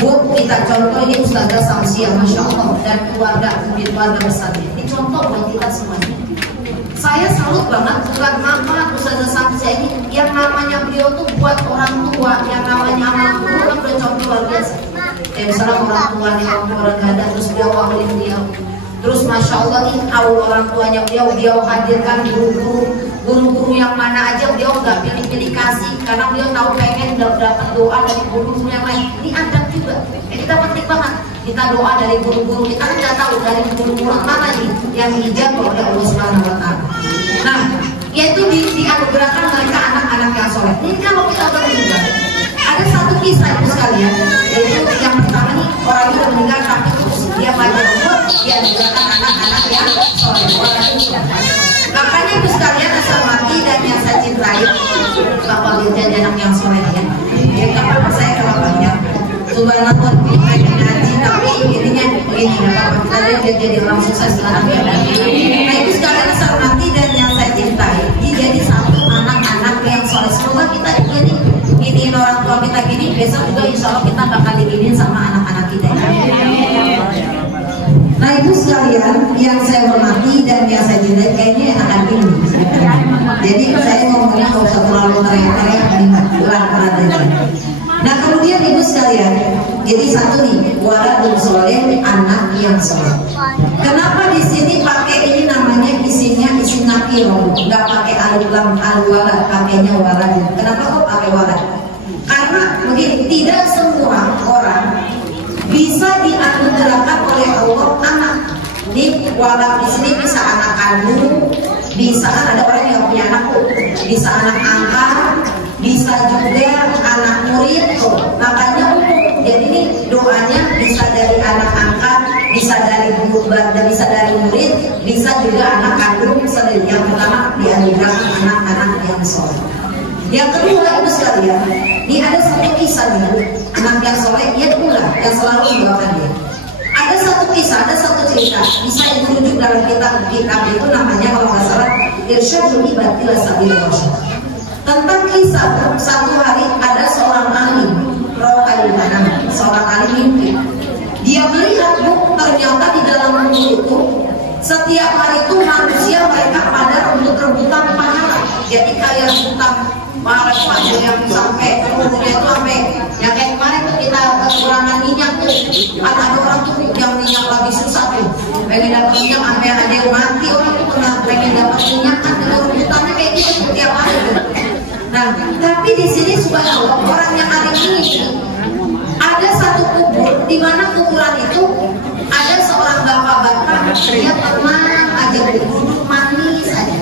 Bu, kita contoh ini Ustazah Samsia, Masya Allah, dan keluarga besar. Ini contoh buat kita semuanya. Saya salut banget, bukan mama Ustazah Samsia ini, yang namanya beliau tuh buat orang tua, yang namanya anak guru kan udah contoh luar biasa. Misalnya orang tuanya orang gak ada, terus beliau awalin beliau. Terus Masya Allah nih, awal orang tuanya beliau hadirkan guru-guru yang mana aja beliau nggak pilih-pilih kasih, karena beliau tahu pengen dapat doa dari guru-guru yang lain. Ini adab juga, kita penting banget kita doa dari guru-guru, kita nggak tahu dari guru-guru mana nih yang diijabah oleh Allah Subhanahu Wa Taala. Nah, yaitu dianugerahkan mereka anak-anak yang soleh. Ini kalau kita meninggal, ada satu kisah itu sekalian, yaitu yang pertama nih orang itu udah meninggal tapi terus dia belajar umur, dia anugerahkan anak-anak yang soleh. Makanya itu sekalian asal mati dan yang saya cintai, bapak jadi anak yang soleh ya. Jadi apa saya kalau banyak subhanallah pengen ngaji tapi intinya begini, bapak kita lihat dia jadi orang sukses sekarang ya. Nah itu sekalian asal mati dan yang saya cintai, dia jadi satu anak-anak yang soleh. Semoga kita jadi ingin orang tua kita gini, besok juga insya Allah kita bakal diginin sama anak-anak kita ya. Nah itu sekalian yang saya hormati dan yang saya cintai, kayaknya enakan ini. Jadi saya ngomongnya kalau usah terlalu teriak-teriak, pelan-pelan. Nah kemudian ibu sekalian, jadi satu nih, waladun soleh, anak yang soleh. Kenapa di sini pakai ini namanya isinya isim nakiro, nggak pakai alif lam al-walad, pakainya waladun. Kenapa kok pakai walad? Karena begini, tidak semua orang bisa dianugerahkan oleh Allah anak. Ini walad di sini bisa anak kandung, bisa ada orang yang punya anak, bisa anak angkat, bisa juga anak murid. Makanya jadi ini doanya bisa dari anak angkat, bisa dari guru dan bisa dari murid, bisa juga anak kandung sendiri. Yang pertama dianugerahkan anak-anak yang soleh. Yang kedua itu sekalian, ini ada satu kisah nih, anak yang soleh, dia pula yang selalu mendoakan dia. Ada satu kisah, ada satu cerita, bisa dirujuk dalam kitab itu namanya kalau nggak salah Irsyadul Ibad ila Sabil Rasyad. Tentang kisah satu hari ada seorang alim, seorang alim mimpi. Dia melihat ternyata di dalam bumi itu setiap hari itu manusia mereka pada untuk rebutan pahala. Jadi kayak rebutan pahala ada yang sampai umurnya itu sampai yang kayak kemarin tuh kita kekurangan minyak tuh, ada orang tuh yang minyak lagi susah tuh, pengen dapat minyak sampai ada yang mati, orang tuh pengen dapat minyak kan rebutannya kayak gitu setiap hari tuh. Nah tapi di sini subhanallah orang yang ada ini ada satu kubur di mana kuburan itu ada seorang bapak-bapak, dia tenang aja duduk manis aja.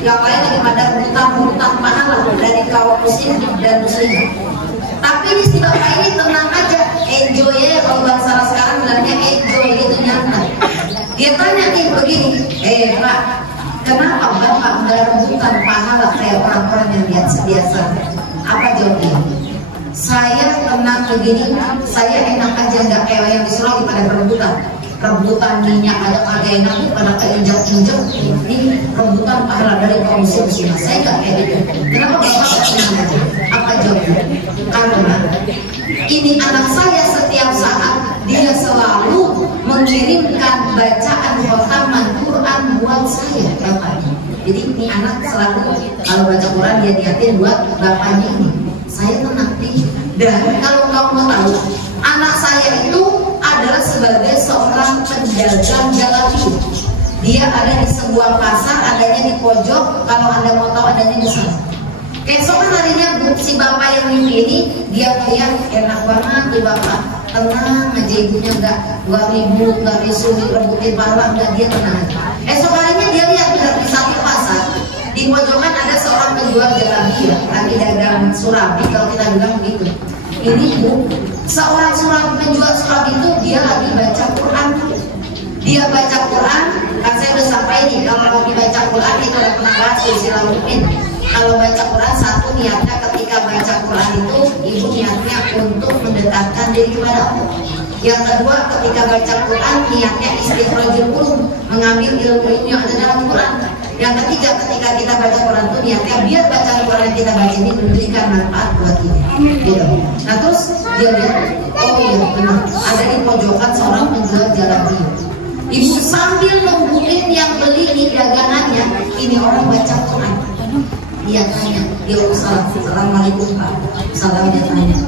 Yang lain lagi pada rebutan pahala dari kaum muslim dan muslimah. Tapi di si bapak ini tenang aja, enjoy ya, kalau bahasa sekarang bilangnya enjoy gitu nyantai. Dia tanya nih begini, Pak, kenapa bapak nggak rebutan pahala kayak orang-orang yang biasa? Apa jawabnya? Saya tenang begini, saya enak aja nggak kayak yang disuruh pada rebutan minyak ada kagak enak pada keinjak-injak. Ini rebutan pahala dari kaum muslim. Saya nggak kayak gitu. Kenapa bapak nggak tenang aja? Apa jawabnya? Karena ini anak saya setiap saat dia selalu mengirimkan bacaan khataman Quran buat saya bapaknya. Jadi ini anak selalu kalau baca Quran dia diatin buat bapaknya ini. Saya tenang nih. Dan kalau kamu mau tahu, anak saya itu adalah sebagai seorang pendagang jalapi. Dia ada di sebuah pasar, adanya di pojok. Kalau Anda mau tahu adanya di sana. Keesokan harinya si bapak yang mimpi ini dia melihat enak banget di bapak, tenang aja ibunya nggak ribut, nggak disuruh rebutin pahala, nggak, dia tenang. Esok harinya dia lihat di satu pasar di pojokan ada penjual jalabi, lagi dagang surabi kalau kita bilang begitu. Ini Bu, seorang penjual surabi itu dia lagi baca Quran. Dia baca Quran, kan saya udah sampai nih, kalau mau dibaca Quran itu udah pernah bahas di Sila Mukmin. Kalau baca Quran, satu niatnya ketika baca Quran itu ibu niatnya untuk mendekatkan diri kepada Allah. Yang kedua, ketika baca Quran niatnya istikhrajul ulum, mengambil ilmu yang ada dalam Quran. Yang ketiga, ketika kita baca Quran itu niatnya biar bacaan Quran yang kita baca ini memberikan manfaat buat kita. Gitu. Nah terus dia lihat, oh iya benar, ada di pojokan seorang penjual jalabi. Ibu sambil nungguin yang beli di dagangannya, ini orang baca Quran. Dia tanya, dia Assalamualaikum Pak. Salam dia tanya,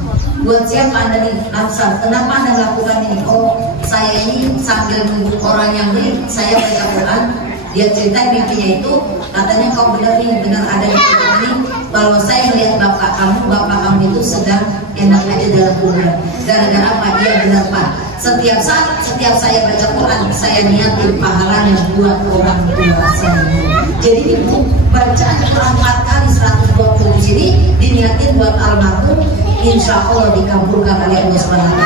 buat siapa Anda nih? Nafsar, kenapa Anda lakukan ini? Oh, saya ini sambil nunggu orang yang beli, saya baca Quran. Dia cerita mimpinya itu, katanya kau benar nih, benar ada di ini. Kalau saya melihat bapak kamu itu sedang enak aja dalam kuburan. Gara-gara apa? Dia benar Pak. Setiap saya baca Quran, saya niatin pahalanya buat orang tua saya. Jadi ibu bacaan Quran 4 kali 120 jadi diniatin buat almarhum, insya Allah dikabulkan oleh Allah SWT.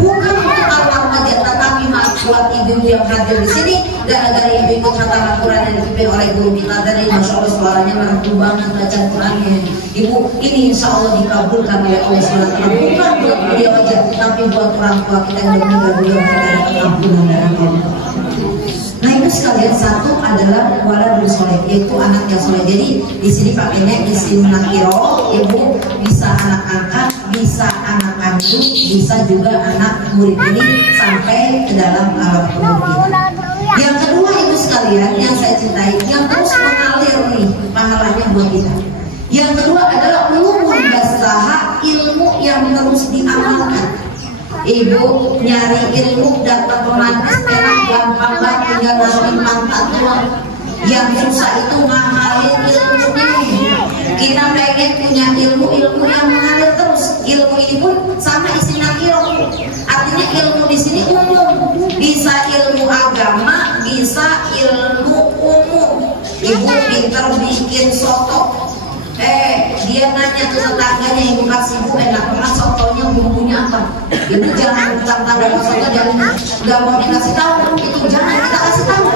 Bukan untuk almarhum aja, tetapi buat ibu yang hadir di sini. Gara-gara ibu ikut khatam Quran yang dipimpin oleh guru kita dari Masya Allah suaranya merdu banget bacaan Qurannya. Ibu ini insya Allah dikabulkan oleh Allah SWT. Bukan buat beliau aja, tapi buat orang tua kita yang meninggal beliau kita ampunan dari Allah. Nah itu sekalian, satu adalah waladul soleh, yaitu anak yang soleh. Jadi di sini pakainya isim nakiro, ibu bisa anak angkat, bisa anak kandung, bisa juga anak murid ini sampai ke dalam alam kubur kita. Yang kedua ibu sekalian yang saya cintai, yang terus mengalir nih pahalanya buat kita. Yang kedua adalah ulumul basaha, ilmu yang terus diamalkan. Ibu nyari ilmu datang pemantas enak gampang banget, tinggal masukin pantat doang. Yang susah itu ngamalin ilmunya. Kita pengen punya ilmu yang mengalir terus. Ilmu ini pun sama isi nakiro. Artinya ilmu di sini umum. Bisa ilmu agama, bisa ilmu umum. Ibu pinter bikin soto. Dia nanya ke tetangganya, ibu kasih ibu enak banget sotonya, bumbunya apa? Ibu jangan tangga soto dan nggak mau dikasih tahu, itu jangan kita kasih tahu.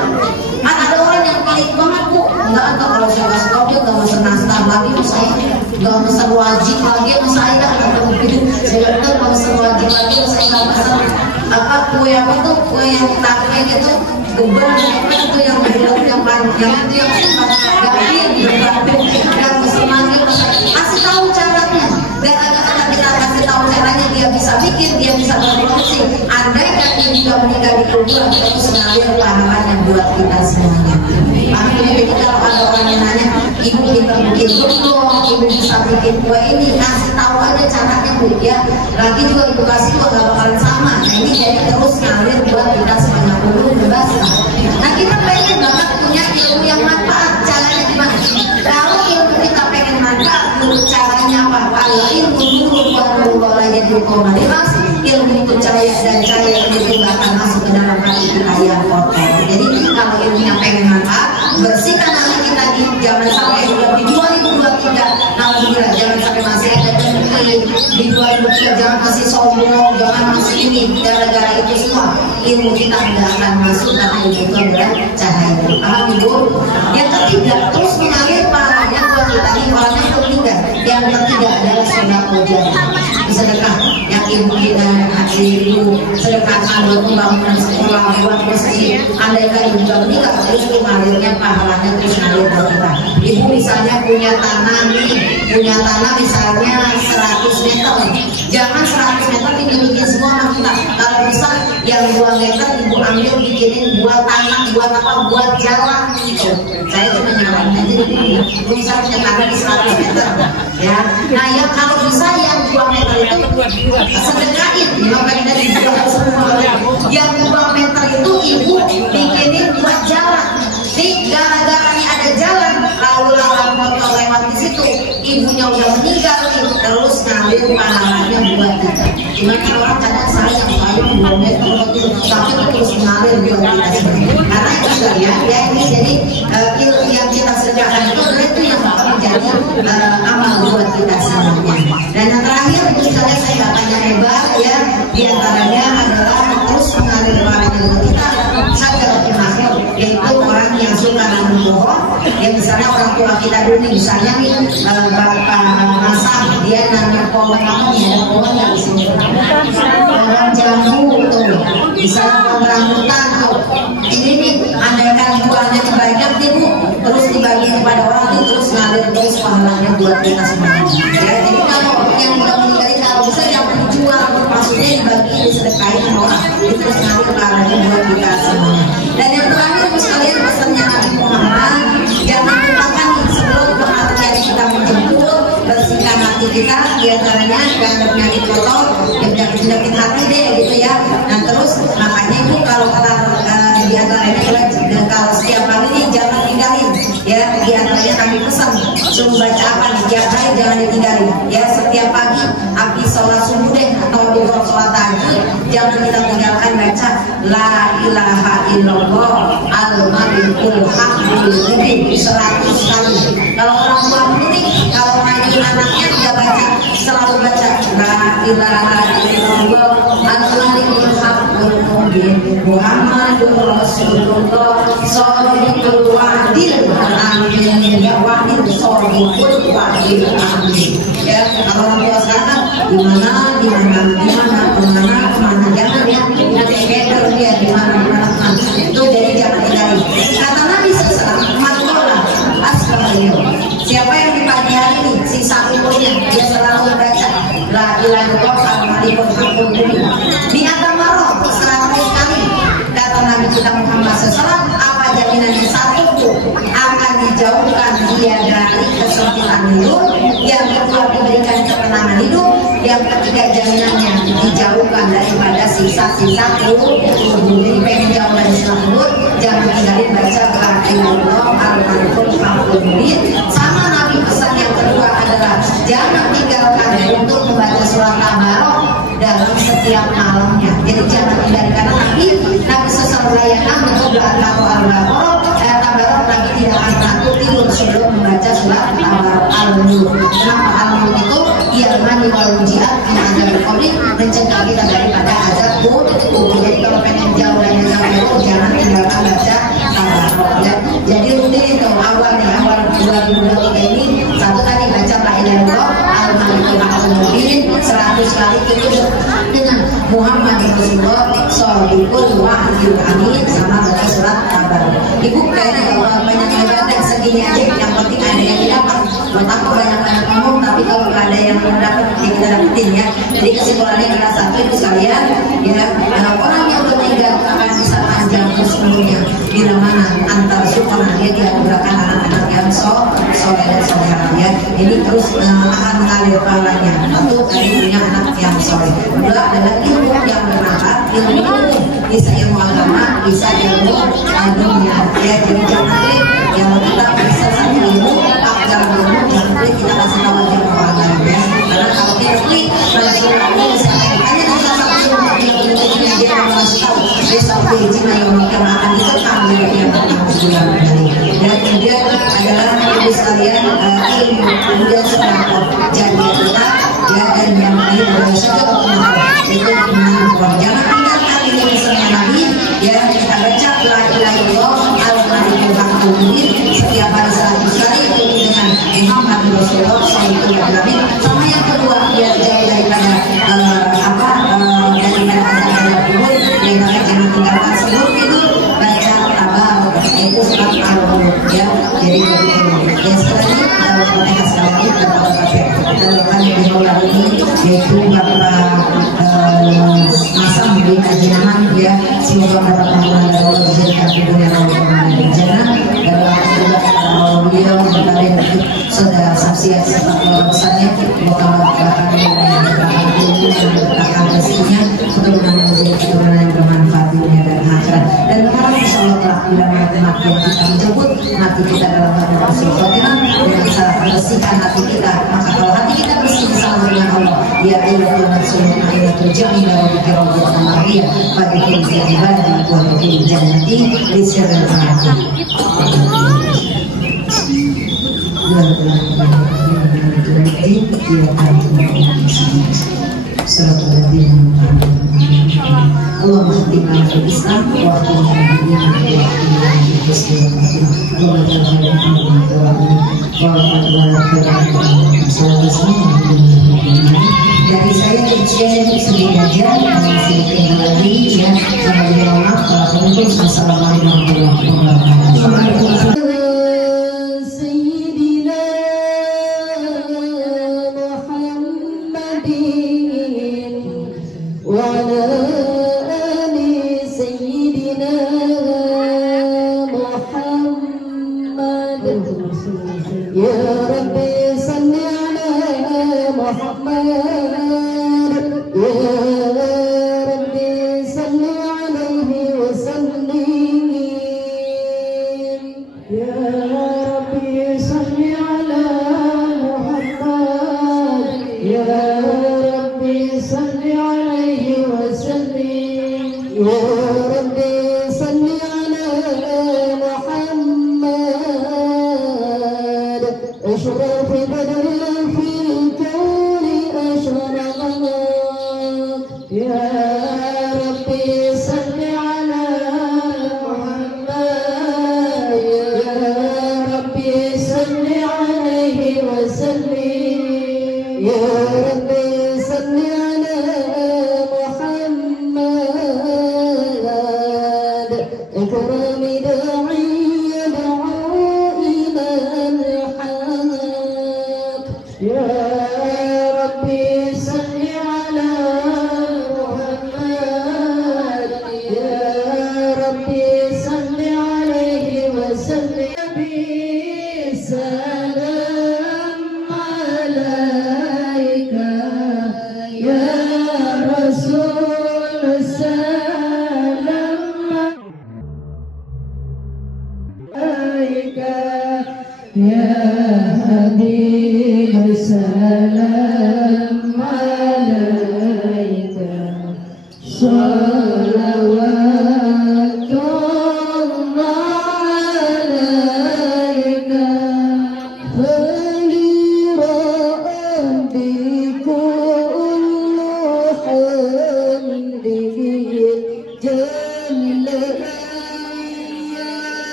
Kan ada orang yang pelit banget Bu, nggak ada kalau saya kasih tahu dia nggak mesen nastar lagi, saya nggak mesen wajib lagi, saya saya nggak mesen wajib lagi, saya nggak mesen apa kue apa tuh kue yang tape gitu. Geban itu yang bulat yang panjang itu yang gampang yang mesti lagi kasih tahu caranya. Gara-gara kita kasih tahu caranya dia bisa bikin, dia bisa berproduksi. Andai kan dia juga meninggal di kuburan, itu sengaja pahalanya buat kita semuanya. Makanya jadi kalau ada orang yang nanya, ibu kita bikin dong, ibu bisa bikin kue ini, kasih tahu aja caranya Bu ya. Lagi juga ibu kasih kok gak bakalan sama. Nah ini jadi terus ngalir buat kita sebanyak dulu bebas. Nah kita pengen banget punya ilmu yang manfaat. Caranya gimana? Kalau ilmu kita pengen manfaat, caranya apa? Kalau ilmu nurul wa jadi komoditas, ilmu itu cahaya dan cahaya itu gak akan masuk ke dalam hati kita yang kotor. Jadi kalau ilmu yang pengen manfaat, bersihkan hati kita di jangan sampai di 2023. Alhamdulillah jangan sampai masih ada di 2023, jangan masih sombong, jangan masih ini. Gara-gara itu semua ilmu kita tidak akan masuk karena itu adalah cahaya. Paham ibu? Yang ketiga terus mengalir pahalanya buat kita ini orangnya meninggal. Yang ketiga adalah sedekah jariah, sedekah yang ibu tidak ibu sedekahkan buat pembangunan sekolah, buat masjid. Andai kan ibu juga meninggal terus mengalirnya pahalanya terus mengalir buat kita. Ibu misalnya punya tanah nih, punya tanah misalnya 100 meter, jangan 100 meter bikin semua kita. Kalau bisa yang 2 meter ibu ambil bikinin buat tanah, buat apa, buat jalan gitu. Saya cuma nyaranin aja di sini. Ibu bisa punya tanah di 100 meter, ya. Nah yang kalau bisa yang 2 meter itu sedekahin, makanya dari yang 2 meter itu ibu bikinin buat jalan. Nih gara-gara ada jalan, lalu lalang motor lewat di situ, ibunya udah meninggal nih, terus ngalir pahalanya buat kita. Cuma orang kadang sayang 2 meter tapi terus mengalir buat kita sebenarnya. Karena itu ya ini jadi ilmu yang kita sedekahkan itu yang bakal menjadi amal buat kita semuanya. Dan yang terakhir tentu saja saya nggak tanya hebat ya, diantaranya adalah terus mengalir barangnya buat kita sadar makhluk, yaitu orang yang suka nanam pohon. Ya misalnya orang tua kita dulu nih, misalnya nih bapak masak dia nanam pohon apa ya, ada pohon yang di sini pohon jambu tuh, misalnya pohon rambutan tuh. Ini nih andaikan buahnya banyak nih Bu, terus dibagi kepada orang itu terus ngalir terus pahalanya buat kita semuanya. Ya jadi kalau yang udah meninggal kalau bisa yang dijual, maksudnya dibagi disedekahin sama orang, itu terus ngalir pahalanya buat kita semuanya. Dan yang terakhir sekalian pesannya Nabi Muhammad, jangan lupakan sebelum kematian kita menjemput, bersihkan hati kita, diantaranya jangan penyakit kotor, penyakit hati deh gitu ya. Dan terus makanya itu kalau diantaranya dan kalau setiap hari ini jangan tinggalin ya, diantaranya kami pesan suruh baca apa nih tiap hari jangan ditinggalin ya, setiap pagi habis sholat subuh deh atau di sholat tahajud jangan kita tinggalkan baca la ilaha illallah al-malikul haqqul mubin 100 kali. Kalau orang tua murid kalau ngajarin anaknya dia baca selalu baca la ilaha illallah al-malikul haqqul mubin Muhammadur Rasulullah shodiqul wadil amin ya wadil shodiqul wadil amin. Ya kalau orang tua sekarang kemana jangan ya, nanti keder dia dimana itu, jadi jangan tinggalin. Kata Nabi SAW, makola astagfirullah, siapa yang di pagi hari ini sisa umurnya dia selalu baca la ilaha illallah al-malikul haqqul mubin di atamaro 100 kali. Kata Nabi kita Muhammad SAW, apa jaminannya? Satu akan dijauhkan dia dari kesempitan hidup, yang kedua diberikan ketenangan hidup, yang ketiga jaminannya dijauhkan daripada sisa-sisa kubur. Jadi pengen jauh dari sisa kubur, jangan tinggalin baca la ilaha al-malikul haqqul mubin. Sama Nabi pesan yang kedua adalah jangan tinggalkan untuk membaca surat Tabarok dalam setiap malamnya. Jadi jangan tinggalkan, karena Nabi sesuatu layanan untuk atau al-Baqarah Tabarok, Nabi tidak akan takut tidur sebelum membaca surat Tabarok al-Mulk. Kenapa al-Mulk itu? Ia mani wal mujiat azab al-qabr, mencegah kita daripada azab kubur. Jadi kalau pengen jauh dari azab kubur jangan tinggalkan baca Tabarok ya. Jadi rutin itu awal 2023 ini satu tadi baca la ilaha illallah al-malikul haqqul mubin 100 kali itu dengan Muhammad Rasulullah shodiqul wadil amin sama baca surat Tabarok. Ibu kayaknya kalau banyak ibadah segini aja, yang penting ada yang didapat. Buat apa banyak-banyak ngomong tapi kalau nggak ada yang dapat yang kita dapetin ya. Jadi kesimpulannya adalah satu itu sekalian ya, orang yang meninggal akan bisa panjang umurnya bila mana antara syukur dia dianugerahkan anak-anak yang soleh dan soleha ya. Ini terus akan mengalir pahalanya untuk punya anak yang soleh. Kedua adalah ilmu yang bermanfaat, ilmu bisa ilmu agama, bisa ilmu dunia ya. Jadi jangan klik yang kita bisa satu ilmu dalam ilmu, jangan klik kita kasih tahu aja ke orang lain ya. Karena kalau kita klik langsung ini bisa hanya bisa satu ilmu yang dia masih tahu dia satu izin yang akan itu kami yang bulan hari. Dan kemudian adalah ibu sekalian ilmu kemudian sedekah jariah kita ya, dan yang lain adalah sedekah itu jangan tinggalkan ini misalnya Nabi ya, kita baca la ilaha illallah al-malikul haqqul mubin setiap hari 100 kali itu dengan Muhammad Rasulullah SAW. Sama yang kedua dia jauh daripada daripada azab kubur, daripada jangan tinggalkan sebelum tidur baca Tabarok itu surat al-Mulk ya. Jadi yang sekali dalam konteks sekali dalam kita lakukan di bawah ini yaitu Bapak masa memberi kajian ya, semoga mendapat ampunan dari Allah dijadikan hidupnya Allah jannah. Dan kalau beliau berkali sudah saksikan serta keluarga besarnya, semoga berkah yang berkah rezekinya, keturunan yang menjadi keturunan yang bermanfaat dunia dan akhirat. Dan berharap insya Allah telah bila mati yang kita menjemput, mati kita dalam hati Rasul Khotimah dan bisa bersihkan hati kita. Maka kalau hati kita bersih bersama dengan Allah, ya ayyuhal nafsul mutmainnah jamilah wa bikirabul mariyah bagi kita ibadah wa bikir jannati lisirul hati. Dari saya ujian sedikit aja, masih tinggal lagi ya. Assalamualaikum warahmatullahi wabarakatuh.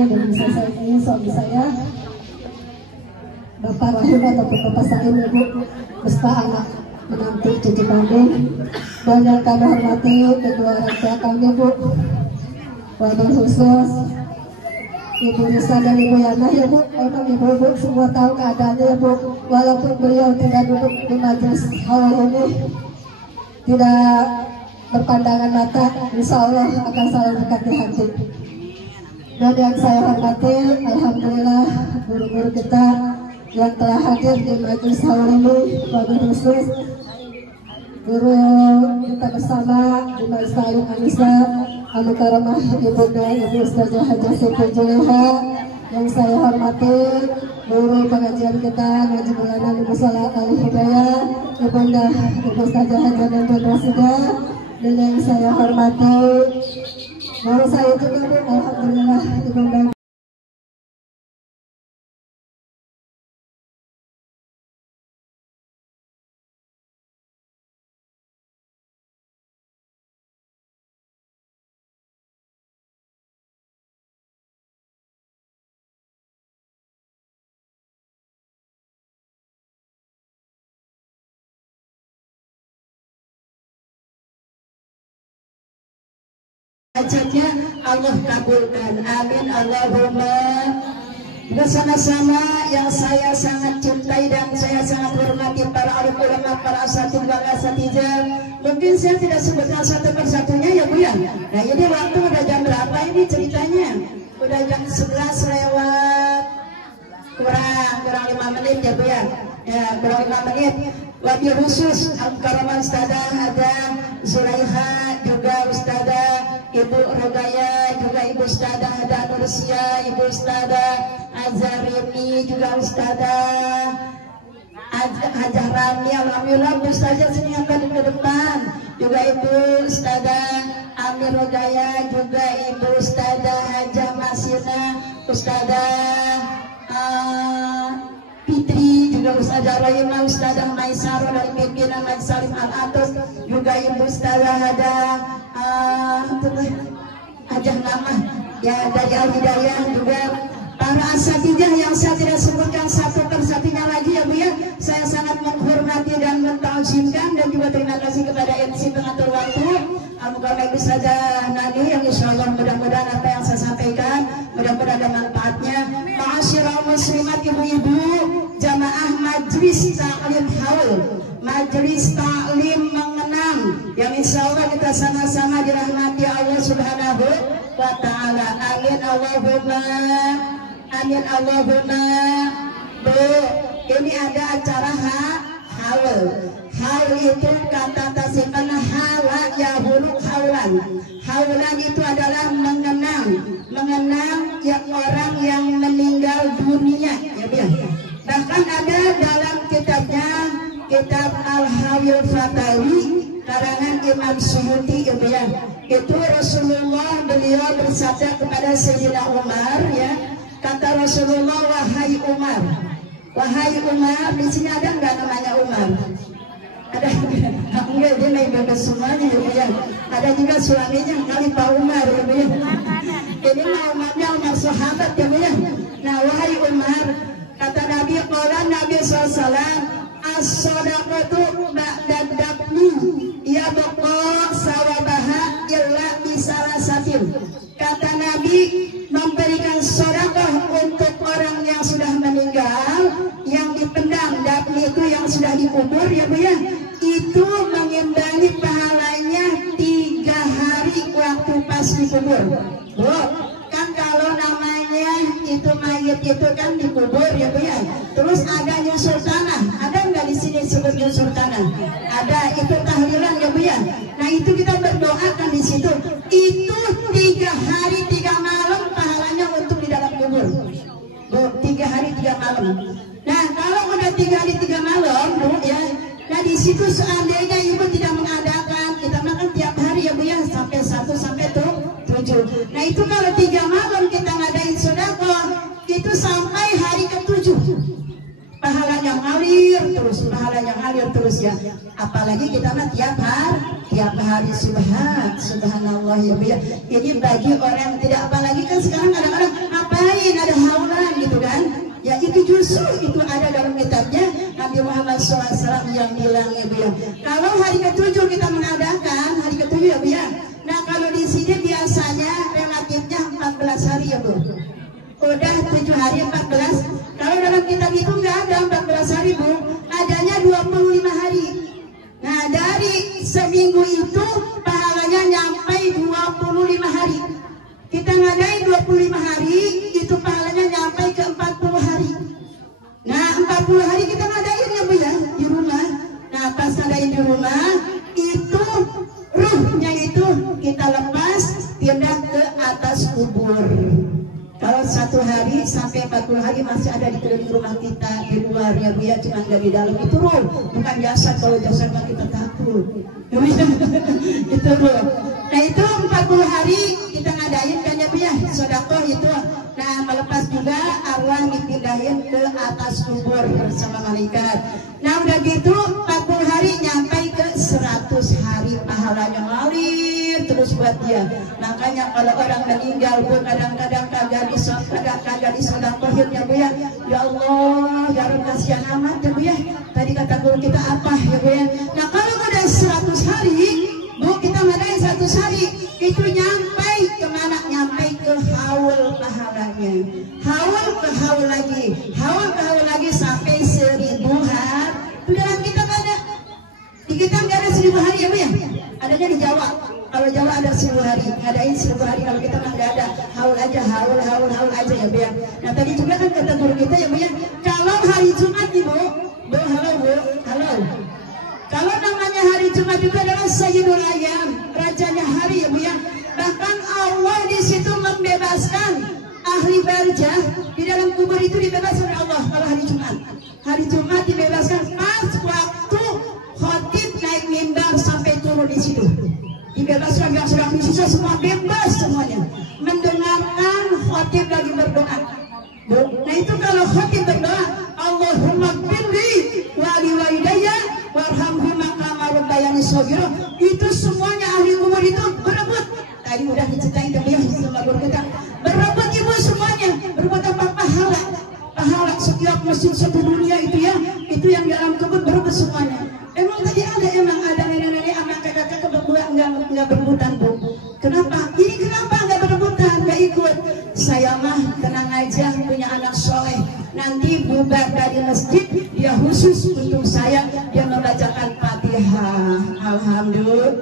Dan selesai suami saya Bapak Rahim ataupun Bapak Saim, Ibu beserta anak menantu cucu kami, dan yang kami hormati kedua orang tua kami, Bu, wabil khusus Ibu Nisa dan Ibu Yana, ya Bu. Memang ibu-ibu semua tahu keadaannya, ya Bu. Walaupun beliau tidak duduk di majelis hal ini, tidak berpandangan mata, insya Allah akan selalu dekat di hati. Dan yang saya hormati, alhamdulillah guru-guru kita yang telah hadir di majelis haul ini, wabil khusus guru kita bersama di Majelis Ta'lim An-Nisa Anu karamah Ibunda Ibu Ustazah Hajah Siti Juleha, yang saya hormati seluruh pengajian kita ngaji bulanan Ibu Salah Al Hidayah, Ibunda Ibu Ustazah Hajah dan Bunda Sida, dan yang saya hormati guru saya juga Bu, alhamdulillah Ibunda. Hajatnya Allah kabulkan, amin Allahumma. Bersama-sama yang saya sangat cintai dan saya sangat hormati para alim ulama, para asatidz wal asatijah. Mungkin saya tidak sebutkan satu persatunya ya Bu ya. Nah ini waktu udah jam berapa ini ceritanya? Udah jam 11 lewat kurang 5 menit ya Bu ya. Ya kurang 5 menit. Wabil khusus Al-Karamah Ustazah ada Zulaiha, juga Ustazah Ibu Rogaya, juga Ibu Ustazah ada Nursia, Ibu Ustazah Azarini, juga Ustazah Hajah Rami. Alhamdulillah Ustazah sini yang ke depan, juga Ibu Ustazah Amir Rogaya, juga Ibu Ustazah Hajah Masina, Ustazah Fitri, juga Ustazah Rahimah, Ustazah Maisaro dari pimpinan Majlis Salim Al-Atus, juga Ibu Ustazah ada Hajah Nama ya dari Al-Hidayah, juga para asatijah yang saya tidak sebutkan satu persatunya lagi ya Bu ya. Saya sangat menghormati dan mentauhidkan dan juga terima kasih kepada MC pengatur waktu Al-Mukarramah Ibu Ustazah Nani, yang insya Allah mudah-mudahan apa yang saya sampaikan mudah-mudahan ada manfaatnya. Ma'asyiral muslimat, ibu-ibu jamaah Majlis Ta'lim Haul, Majlis Ta'lim Mengenang, yang insya Allah kita sama-sama dirahmati Allah Subhanahu wa Ta'ala. Amin Allahumma, amin Allahumma. Bu, ini ada acara haul. Haul itu kata tasikan hala yahulu haulan. Haulan itu adalah mengenang yang orang yang meninggal dunia ya Bu. Bahkan ada dalam kitabnya, kitab Al-Hawil Fatawi karangan Imam Suyuti ya Bu ya. Itu Rasulullah beliau bersabda kepada Sayyidina Umar ya. Kata Rasulullah, wahai Umar, di sini ada nggak namanya Umar? Ada enggak? Dia naik bebas semuanya ya Bu ya. Ada juga suaminya Khalifah Umar ya Bu ya. Ini namanya Umar sahabat ya Bu ya. Nah wahai Umar, kata Nabi, qala Nabi SAW, as-sadaqatu ba'da dafni yabqa sawabaha illa bisalasatin. Kata Nabi, memberikan sedekah untuk orang yang sudah meninggal, yang dipendam, dafni itu yang sudah dikubur ya Bu ya, itu mengimbangi pahalanya 3 hari waktu pas dikubur. Bu, kan kalau namanya itu mayit itu kan dikubur ya Bu ya. Terus ada nyusur tanah, ada nggak di sini sebut nyusur tanah? Ada, itu tahlilan ya Bu ya. Nah itu kita berdoakan di situ. Itu 3 hari 3 malam pahalanya untuk di dalam kubur. Bu, 3 hari 3 malam. Nah kalau udah 3 hari 3 malam Bu ya. Nah di situ seandainya ibu tidak mengadakan, kita makan tiap hari ya Bu ya, sampai 1 sampai 7. Nah itu kalau 3 malam kita ngadain sedekah, itu sampai hari ke-7 pahalanya ngalir terus ya. Apalagi kita mah tiap hari subhanallah ya Bu ya. Ini bagi orang yang tidak, apalagi kan sekarang kadang-kadang ngapain ada haulan gitu kan. Ya itu justru itu ada dalam kitabnya Nabi Muhammad SAW yang bilang ya Bu ya. Kalau hari ke-7 kita mengadakan, hari ke-7 ya Bu ya. Nah kalau di sini biasanya relatifnya 14 hari ya Bu. Udah 7 hari 14. Kalau dalam kitab itu nggak ada 14 hari Bu, adanya 25 hari. Nah dari seminggu itu pahalanya nyampe 25 hari. Kita ngadain 25 hari, itu pahalanya nyampe ke 40 hari. Nah 40 hari kita ngadain ya Bu ya di rumah. Nah pas ngadain di rumah itu ruhnya itu kita lepas 40 hari masih ada di keliling rumah kita, di luar ya Bu ya, cuma nggak di dalam. Itu roh, bukan jasad. Kalau jasad mah kita takut. Itu roh. Nah itu 40 hari kita ngadain kan ya Bu ya, sedekah itu. Nah melepas juga arwah dipindahin ke atas kubur bersama malaikat. Nah udah gitu 40 hari nyampe ke 100 hari, pahalanya ngalir terus buat dia. Makanya kalau orang meninggal pun kadang-kadang kagak disedekahin ya Bu ya. Ya Allah, ya Rabb kasihan amat ya Bu ya. Tadi kata guru kita apa ya Bu ya. Nah kalau udah 100 hari Bu, kita ngadain 100 hari itu nyampe kemana? Nyampe ke haul pahalanya. Haul ke haul lagi sampai 1000 hari. Itu dalam kitab ada. Di kitab nggak ada 1000 hari ya Bu ya. Adanya di Jawa. Kalau Jawa ada 1000 hari, ngadain 1000 hari. Kalau kita nggak ada, haul aja ya Bu ya. Nah tadi juga kan kata guru kita ya Bu ya. Kalau hari Jumat nih Bu, halo. Kalau namanya hari Jumat itu adalah Sayyidul Ayyam, rajanya hari ya Bu ya. Bahkan Allah di situ membebaskan ahli barzah di dalam kubur itu dibebaskan oleh Allah kalau hari Jumat. Hari Jumat dibebaskan pas waktu khotib naik mimbar sampai turun di situ. Dibebaskan yang sedang di sisa semua bebas semuanya. Mendengarkan khotib lagi berdoa. Nah itu kalau khotib berdoa, Allahumma firli wali walidayya warhamhuma kama rabbayani shaghira. Itu semuanya ahli kubur itu berebut. Tadi udah diceritain ya sama guru kita. Berebut ibu semuanya, berebut apa? Pahala setiap masjid satu dunia itu ya, itu yang dalam kubur berebut semuanya. Emang ada nenek-nenek sama kakak-kakak berdua enggak berebutan Bu. Kenapa? Ini kenapa enggak berebutan, enggak ikut? Saya mah tenang aja punya anak soleh. Nanti bubar dari masjid, dia khusus untuk saya, dia membacakan Fatihah. Alhamdulillah,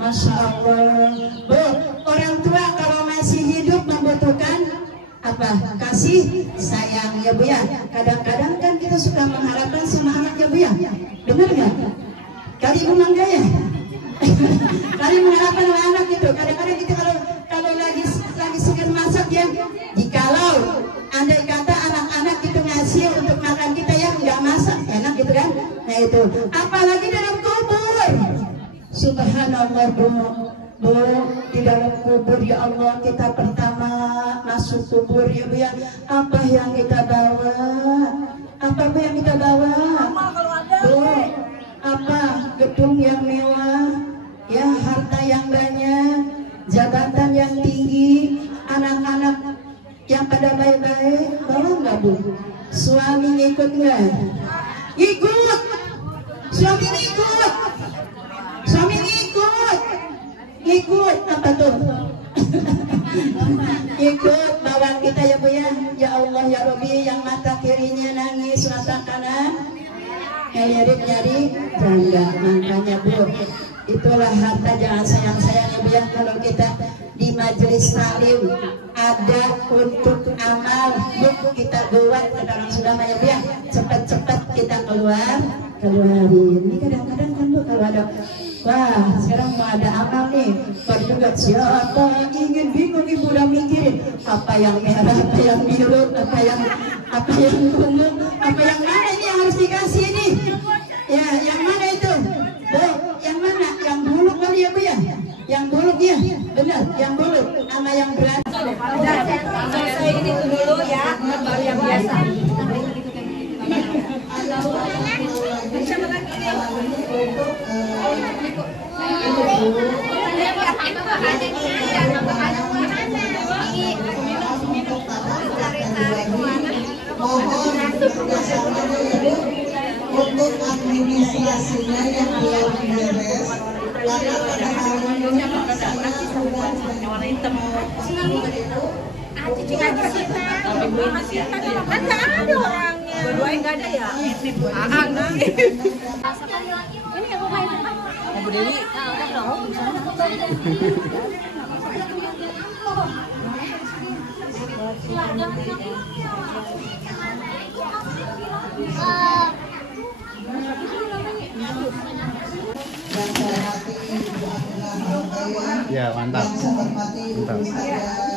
Masya Allah. Bu, orang tua kalau masih hidup membutuhkan apa? Kasih sayang ya Bu ya. Kadang-kadang kan kita suka mengharapkan sama anak ya Bu ya. Benar nggak? Kali Ibu Mangga ya. Kali mengharapkan sama anak gitu. Kadang-kadang kita kalau lagi segar masak ya. Jikalau andai kata anak-anak itu ngasih untuk makan kita yang nggak masak, enak gitu kan? Nah itu. Apalagi dalam kubur. Subhanallah Bu, di dalam kubur ya Allah, kita pertama masuk kubur ya Bu ya. Apa yang kita bawa? Bu, apa? Gedung yang mewah, ya harta yang banyak, jabatan yang tinggi, anak-anak yang pada baik-baik, bawa nggak Bu? Suami ngikut nggak? Ikut. Suami ngikut apa tuh? Ikut bawa kita ya Bu ya. Ya Allah ya Rabbi, yang mata kirinya nangis, mata kanan nyari janda. Makanya Bu, itulah harta, jangan sayang-sayang ya Bu ya. Kalau kita di majelis taklim ada untuk amal, yuk kita buat ke dalam sudah ya Bu ya. Cepat-cepat kita keluarin. Ini kadang-kadang kan Bu kalau ada, wah sekarang mau ada amal nih, baru juga siapa ingin bingung Ibu udah mikirin apa yang merah, apa yang biru, apa yang ungu, apa yang mana ini yang harus dikasih ini ya, yang mana itu Bu, yang mana, yang bulu kali ya Bu ya, yang bulu ya, benar, yang bulu sama yang berat. Saya itu dulu ya, baru yang biasa. Untuk administrasinya yang belum beres, karena pada awalnya saya sudah Kan nggak ada orangnya. Dua-duanya nggak ada ya. Ini yang mau main apa? Bu Dewi. Ya mantap.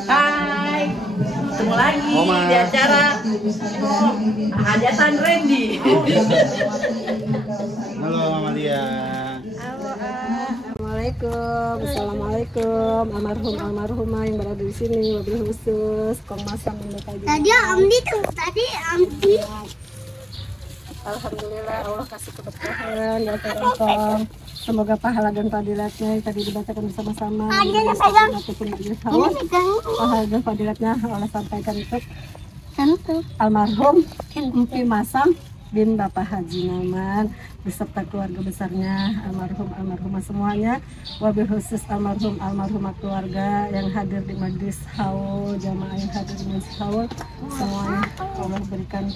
Hai. Ketemu lagi di acara hajatan Randy. Halo Mama Lia. Assalamualaikum. Almarhumah yang berada di sini, wabil khusus Kong Masam Tadi Amdi. Alhamdulillah Allah kasih keberkahan ya Kong. Semoga pahala dan fadilatnya yang tadi dibacakan bersama-sama pahala dan fadilatnya Allah sampaikan untuk almarhum Empi Masam bin Bapak Haji Nauman beserta keluarga besarnya, almarhumah semuanya, wabil khusus almarhumah keluarga yang hadir di majlis haul, jamaah yang hadir di majlis haul, semuanya Allah berikan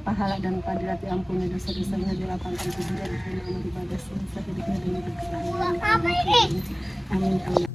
pahala dan fadilat, diampuni dosa-dosanya, dilapangkan kuburnya, diterima ibadah semasa hidupnya dan berkelanjutan. Amin.